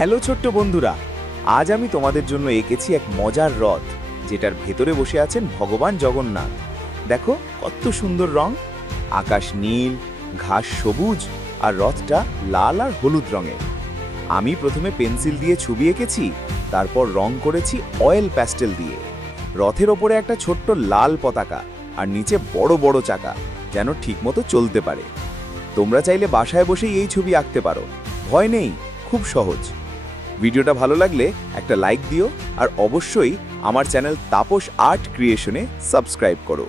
Hello ছোট্ট বন্ধুরা, আজ আমি তোমাদের জন্য এঁকেছি এক মজার রথ, যেটার ভেতরে বসে আছেন ভগবান জগন্নাথ। দেখো কত সুন্দর রং, আকাশ নীল, ঘাস সবুজ আর রথটা লাল আর হলুদ রঙের। আমি প্রথমে পেন্সিল দিয়ে ছবি এঁকেছি, তারপর রং করেছি অয়েল প্যাস্টেল দিয়ে। রথের ওপরে একটা ছোট্ট লাল পতাকা আর নিচে বড় বড় চাকা, যেন ঠিকমতো চলতে পারে। তোমরা চাইলে বাসায় বসেই এই ছবি আঁকতে পারো, ভয় নেই, খুব সহজ। ভিডিওটা ভালো লাগলে একটা লাইক দিও আর অবশ্যই আমার চ্যানেল তাপস আর্ট ক্রিয়েশনে সাবস্ক্রাইব করো।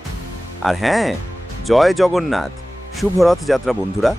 আর হ্যাঁ, জয় জগন্নাথ, শুভ রথযাত্রা বন্ধুরা।